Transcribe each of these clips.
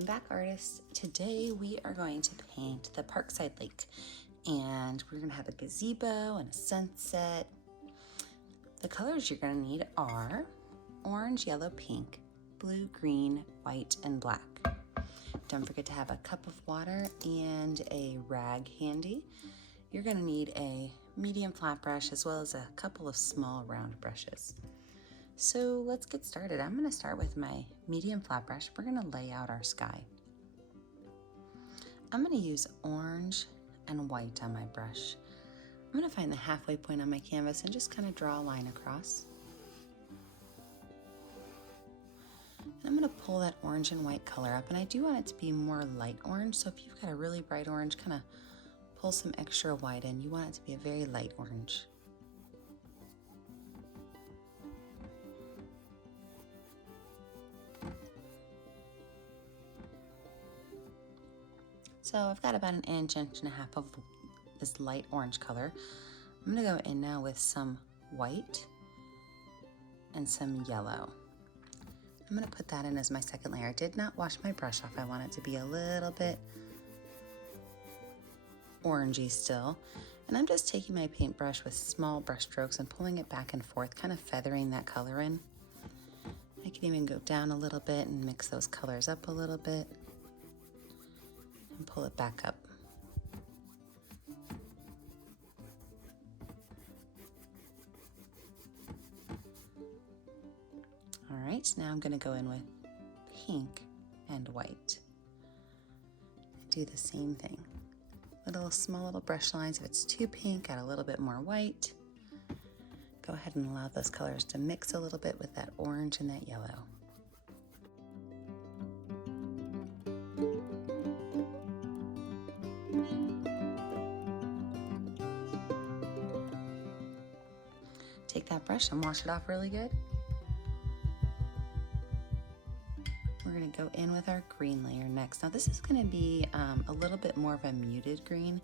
Welcome back, artists. Today we are going to paint the Parkside Lake, and we're going to have a gazebo and a sunset. The colors you're going to need are orange, yellow, pink, blue, green, white, and black. Don't forget to have a cup of water and a rag handy. You're going to need a medium flat brush as well as a couple of small round brushes. So let's get started. I'm going to start with my medium flat brush. We're going to lay out our sky. I'm going to use orange and white on my brush. I'm going to find the halfway point on my canvas and just kind of draw a line across. And I'm going to pull that orange and white color up, and I do want it to be more light orange, so if you've got a really bright orange, kind of pull some extra white in. You want it to be a very light orange. So I've got about an inch and a half of this light orange color. I'm going to go in now with some white and some yellow. I'm going to put that in as my second layer. I did not wash my brush off. I want it to be a little bit orangey still. And I'm just taking my paintbrush with small brush strokes and pulling it back and forth, kind of feathering that color in. I can even go down a little bit and mix those colors up a little bit. And pull it back up. All right, now I'm going to go in with pink and white. Do the same thing. Small little brush lines. If it's too pink, add a little bit more white. Go ahead and allow those colors to mix a little bit with that orange and that yellow. Take that brush and wash it off really good. We're going to go in with our green layer next. Now this is going to be a little bit more of a muted green,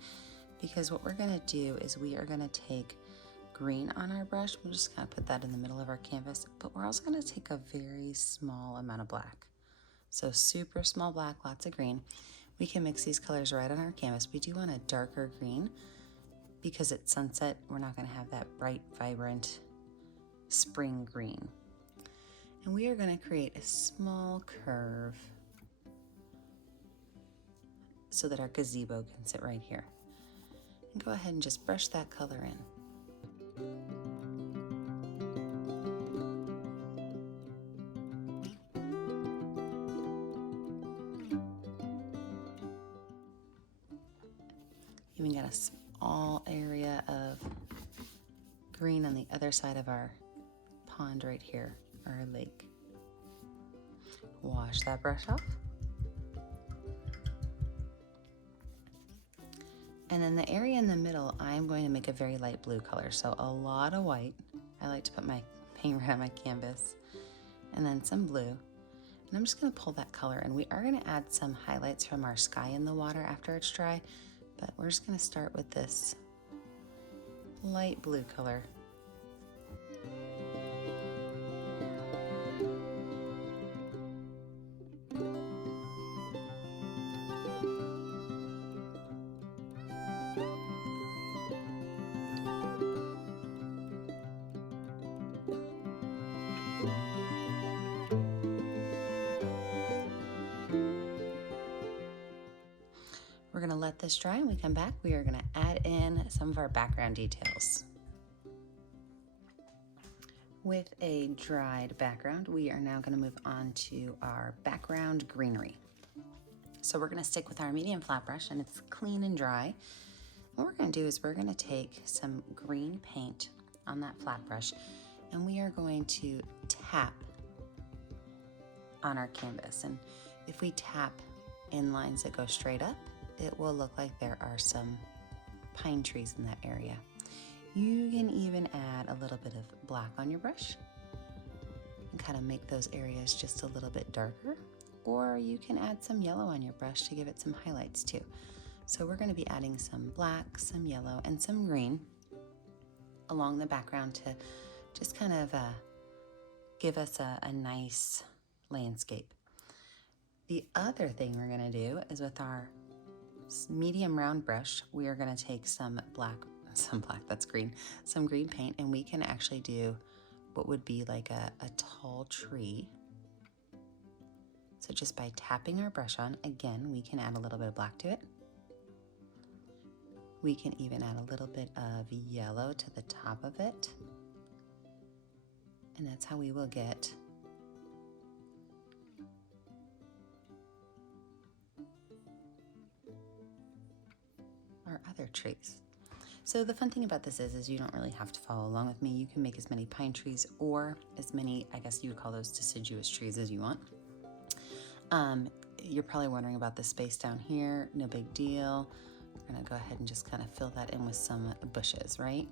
because what we're going to do is we are going to take green on our brush. We'll just kind of put that in the middle of our canvas, but we're also going to take a very small amount of black. So super small black, lots of green. We can mix these colors right on our canvas. We do want a darker green because at sunset, we're not going to have that bright, vibrant spring green. And we are going to create a small curve so that our gazebo can sit right here. And go ahead and just brush that color in. Even got a small area of green on the other side of our pond right here, or our lake. Wash that brush off. And then the area in the middle, I'm going to make a very light blue color, so a lot of white. I like to put my paint right on my canvas, and then some blue. And I'm just going to pull that color, and we are going to add some highlights from our sky in the water after it's dry, but we're just going to start with this light blue color. We're going to let this dry, and when we come back, we are going to add in some of our background details. With a dried background, we are now going to move on to our background greenery. So we're going to stick with our medium flat brush, and it's clean and dry. What we're going to do is we're going to take some green paint on that flat brush, and we are going to tap on our canvas. And if we tap in lines that go straight up, it will look like there are some pine trees in that area. You can even add a little bit of black on your brush and kind of make those areas just a little bit darker, or you can add some yellow on your brush to give it some highlights too. So we're going to be adding some black, some yellow, and some green along the background to just kind of give us a nice landscape. The other thing we're gonna do is with our medium round brush, we are gonna take some green paint, and we can actually do what would be like a tall tree. So just by tapping our brush on, again, we can add a little bit of black to it. We can even add a little bit of yellow to the top of it. And that's how we will get our other trees. So the fun thing about this is you don't really have to follow along with me. You can make as many pine trees or as many, I guess you would call those deciduous trees, as you want. You're probably wondering about the space down here. No big deal. We're gonna go ahead and just kind of fill that in with some bushes, right?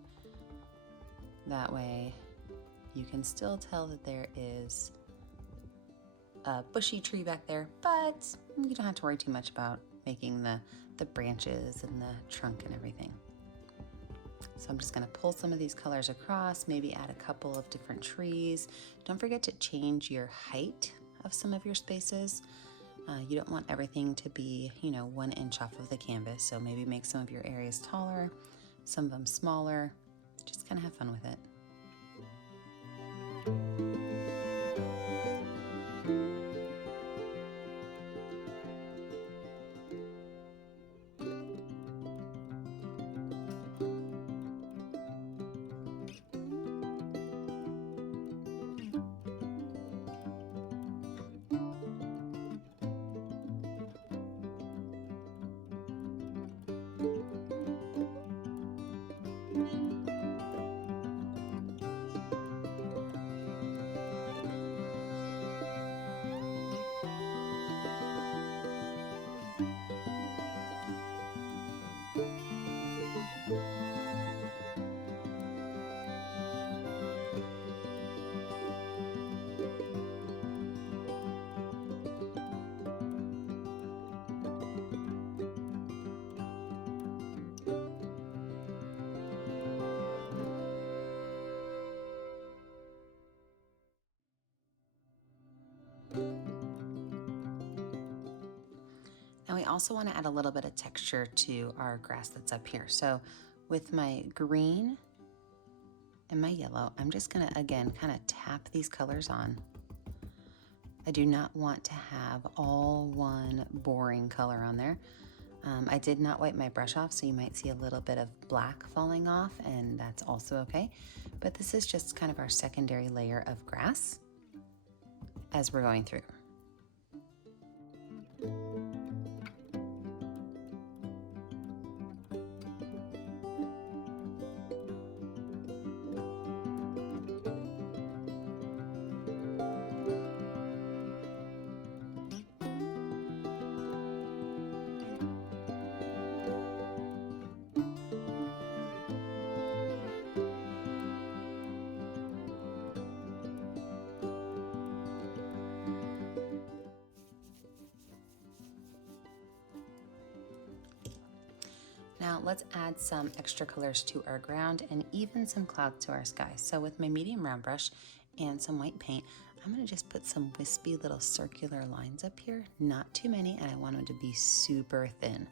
That way you can still tell that there is a bushy tree back there, but you don't have to worry too much about making the branches and the trunk and everything. So I'm just gonna pull some of these colors across, maybe add a couple of different trees. Don't forget to change your height of some of your spaces. You don't want everything to be, 1 inch off of the canvas. So maybe make some of your areas taller, some of them smaller. Just kind of have fun with it. Now we also want to add a little bit of texture to our grass that's up here. So with my green and my yellow, I'm just gonna, again, kind of tap these colors on. I do not want to have all one boring color on there. I did not wipe my brush off, so you might see a little bit of black falling off, and that's also okay. But this is just kind of our secondary layer of grass as we're going through. Now let's add some extra colors to our ground and even some clouds to our sky. So with my medium round brush and some white paint, I'm gonna just put some wispy little circular lines up here, not too many, and I want them to be super thin.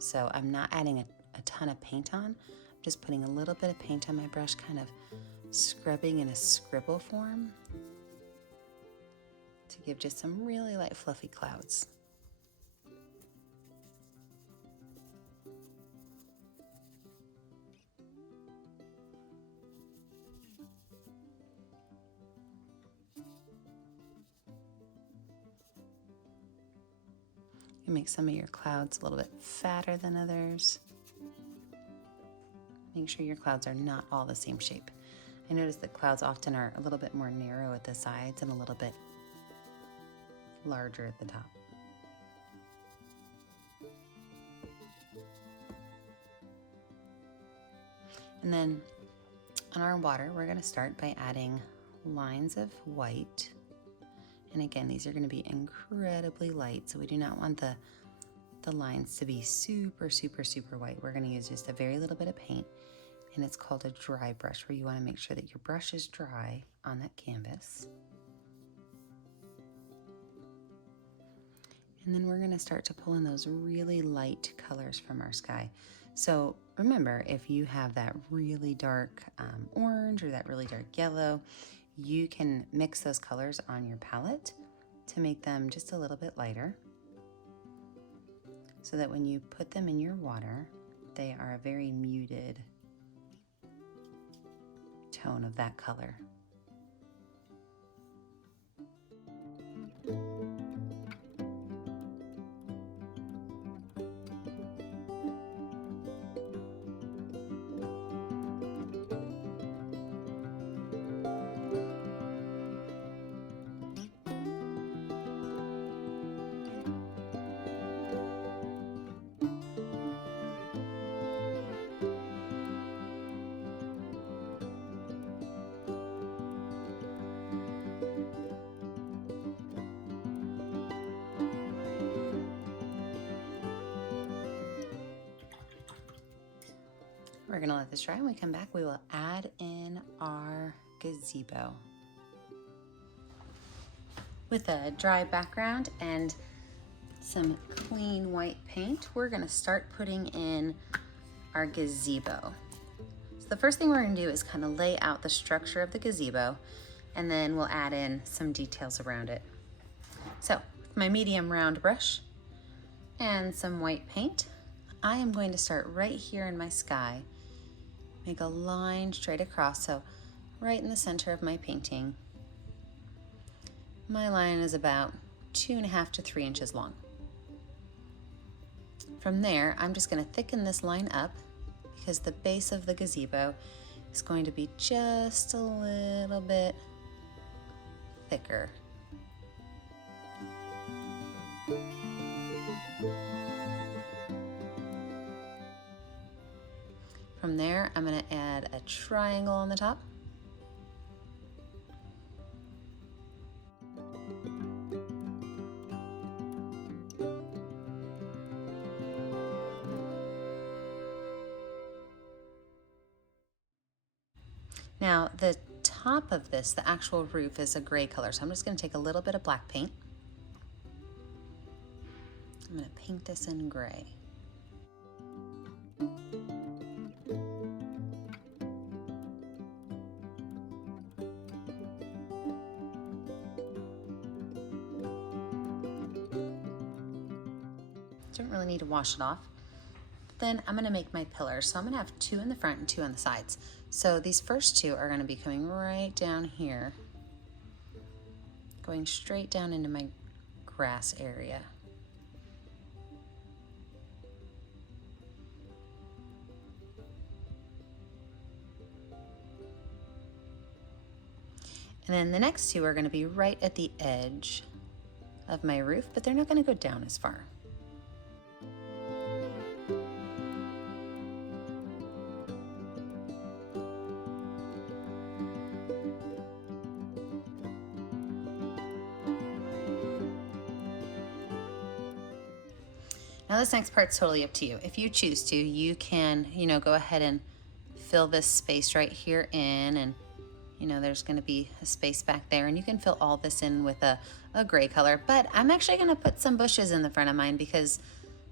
So I'm not adding a ton of paint on, I'm just putting a little bit of paint on my brush, kind of scrubbing in a scribble form to give just some really light fluffy clouds. You make some of your clouds a little bit fatter than others. Make sure your clouds are not all the same shape. I notice that clouds often are a little bit more narrow at the sides and a little bit larger at the top. And then on our water, we're going to start by adding lines of white. And again, these are going to be incredibly light, so we do not want the lines to be super, super, super white. We're going to use just a very little bit of paint, and it's called a dry brush, where you want to make sure that your brush is dry on that canvas. And then we're gonna start to pull in those really light colors from our sky. So remember, if you have that really dark orange or that really dark yellow, you can mix those colors on your palette to make them just a little bit lighter, so that when you put them in your water, they are a very muted tone of that color. We're gonna let this dry. When we come back, we will add in our gazebo. With a dry background and some clean white paint, we're gonna start putting in our gazebo. So the first thing we're gonna do is kind of lay out the structure of the gazebo, and then we'll add in some details around it. So with my medium round brush and some white paint, I am going to start right here in my sky. Make a line straight across, so right in the center of my painting. My line is about 2.5 to 3 inches long. From there, I'm just going to thicken this line up because the base of the gazebo is going to be just a little bit thicker. From there, I'm going to add a triangle on the top. Now, the top of this, the actual roof, is a gray color, so I'm just going to take a little bit of black paint. I'm going to paint this in gray. Don't really need to wash it off. Then I'm going to make my pillars. So I'm going to have 2 in the front and 2 on the sides. So these first 2 are going to be coming right down here, going straight down into my grass area. And then the next 2 are going to be right at the edge of my roof, but they're not going to go down as far. Now this next part's totally up to you. If you choose to, you can, go ahead and fill this space right here in, and there's gonna be a space back there, and you can fill all this in with a gray color, but I'm actually gonna put some bushes in the front of mine because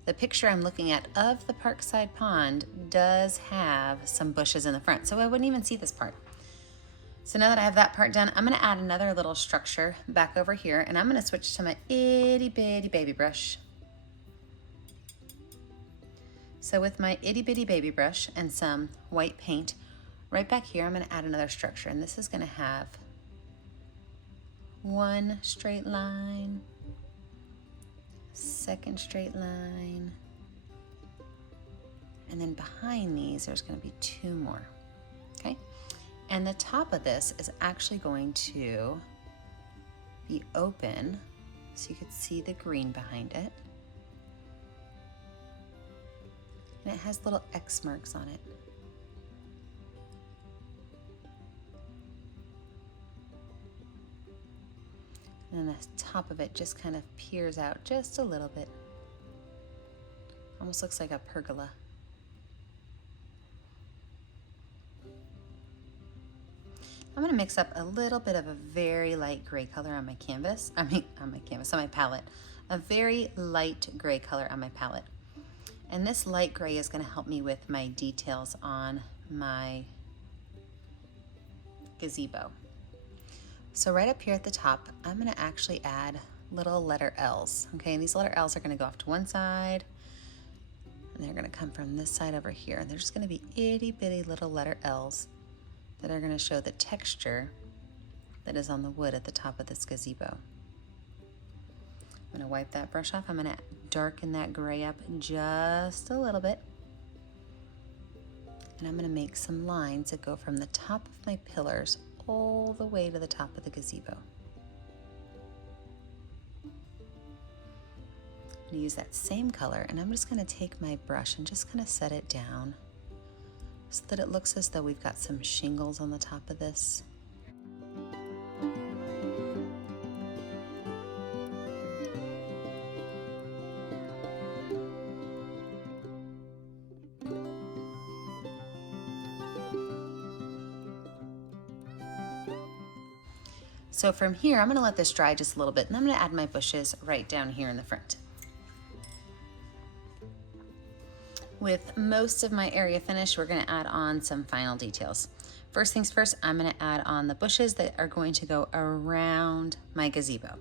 the picture I'm looking at of the Parkside Pond does have some bushes in the front, so I wouldn't even see this part. So now that I have that part done, I'm gonna add another little structure back over here, and I'm gonna switch to my itty bitty baby brush. So with my itty bitty baby brush and some white paint, right back here I'm going to add another structure, and this is going to have one straight line, second straight line, and then behind these there's going to be 2 more, okay? And the top of this is actually going to be open so you can see the green behind it. And it has little X marks on it. And then the top of it just kind of peers out just a little bit. Almost looks like a pergola. I'm gonna mix up a little bit of a very light gray color on my canvas. On my palette. a very light gray color on my palette. And this light gray is going to help me with my details on my gazebo. So right up here at the top, I'm going to actually add little letter L's. Okay, and these letter L's are going to go off to one side, and they're going to come from this side over here. And they're just going to be itty bitty little letter L's that are going to show the texture that is on the wood at the top of this gazebo. I'm going to wipe that brush off. I'm going to darken that gray up just a little bit. And I'm going to make some lines that go from the top of my pillars all the way to the top of the gazebo. I'm going to use that same color, and I'm just going to take my brush and just kind of set it down so that it looks as though we've got some shingles on the top of this. So from here, I'm going to let this dry just a little bit, and I'm going to add my bushes right down here in the front. With most of my area finished, we're going to add on some final details. First things first, I'm going to add on the bushes that are going to go around my gazebo.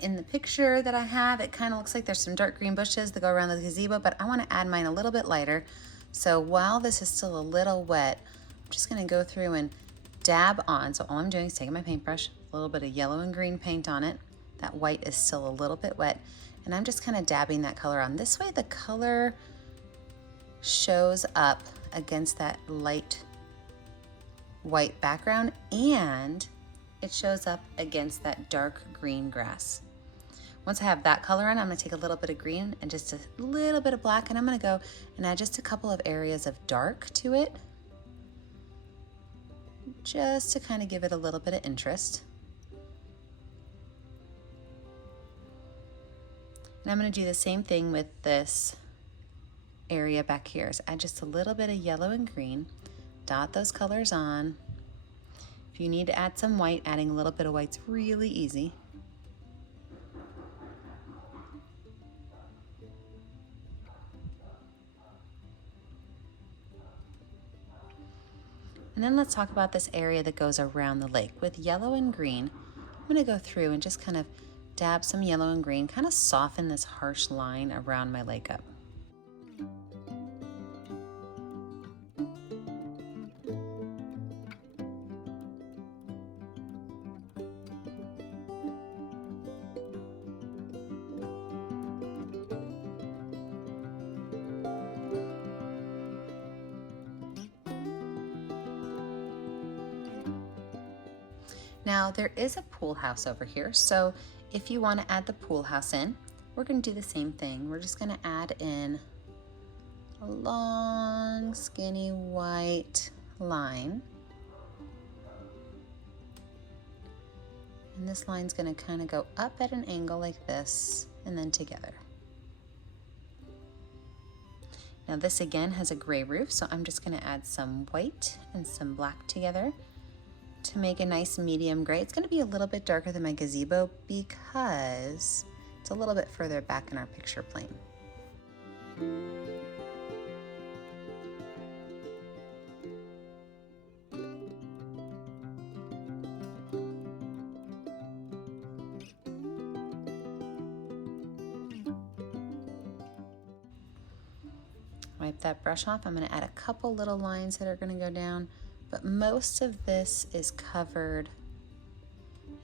In the picture that I have, it kind of looks like there's some dark green bushes that go around the gazebo, but I want to add mine a little bit lighter. So while this is still a little wet, I'm just going to go through and dab on. So all I'm doing is taking my paintbrush, a little bit of yellow and green paint on it. That white is still a little bit wet, and I'm just kind of dabbing that color on. This way the color shows up against that light white background, and it shows up against that dark green grass. Once I have that color on, I'm going to take a little bit of green and just a little bit of black, and I'm going to go and add just a couple of areas of dark to it, just to kind of give it a little bit of interest. And I'm going to do the same thing with this area back here. So add just a little bit of yellow and green, dot those colors on. If you need to add some white, adding a little bit of white's really easy. And then let's talk about this area that goes around the lake. With yellow and green, I'm going to go through and just kind of dab some yellow and green, kind of soften this harsh line around my lake up. Now there is a pool house over here, so if you want to add the pool house in, we're going to do the same thing. We're just going to add in a long, skinny white line. And this line's going to kind of go up at an angle like this and then together. Now this again has a gray roof, so I'm just going to add some white and some black together to make a nice medium gray. It's going to be a little bit darker than my gazebo because it's a little bit further back in our picture plane. Wipe that brush off. I'm going to add a couple little lines that are going to go down, but most of this is covered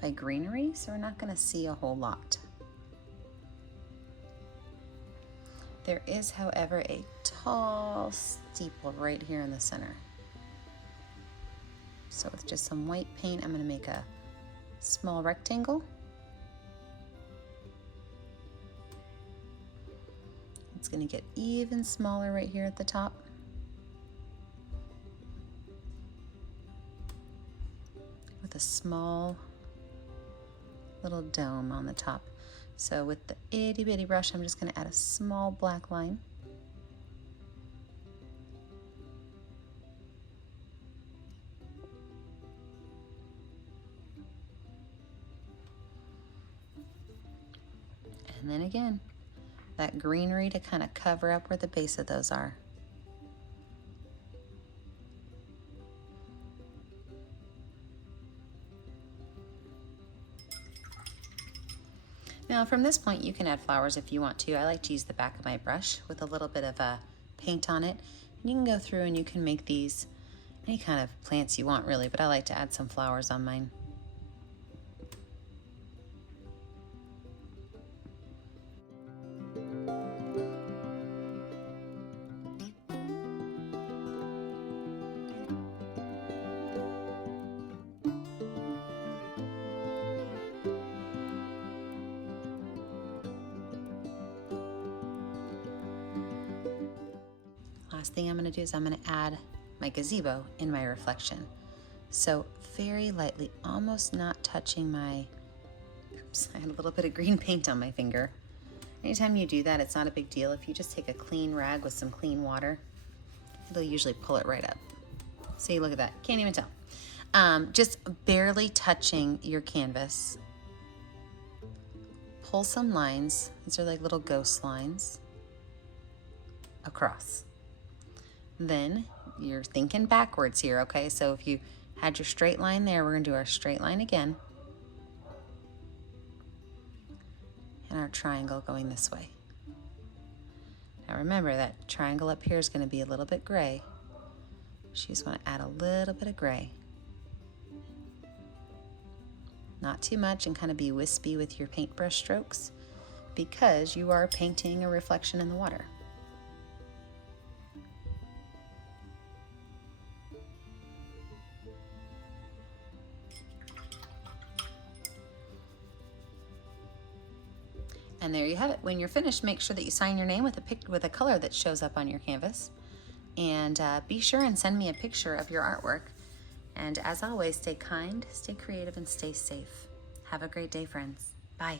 by greenery, so we're not going to see a whole lot. There is, however, a tall steeple right here in the center. So with just some white paint, I'm going to make a small rectangle. It's going to get even smaller right here at the top. With a small little dome on the top. So with the itty bitty brush, I'm just going to add a small black line. And then again, that greenery to kind of cover up where the base of those are. Now from this point you can add flowers if you want to. I like to use the back of my brush with a little bit of paint on it. And you can go through and you can make these any kind of plants you want really, but I like to add some flowers on mine. Last thing I'm going to do is I'm going to add my gazebo in my reflection. So very lightly, almost not touching my, oops, I had a little bit of green paint on my finger. Anytime you do that, it's not a big deal. If you just take a clean rag with some clean water, it'll usually pull it right up. See, look at that, can't even tell. Just barely touching your canvas. Pull some lines, these are like little ghost lines, across. Then you're thinking backwards here, okay? So if you had your straight line there, we're gonna do our straight line again. And our triangle going this way. Now remember that triangle up here is gonna be a little bit gray. So you just wanna add a little bit of gray. Not too much, and kind of be wispy with your paintbrush strokes because you are painting a reflection in the water. And there you have it. When you're finished, make sure that you sign your name with a color that shows up on your canvas. And be sure and send me a picture of your artwork. And as always, stay kind, stay creative, and stay safe. Have a great day, friends. Bye.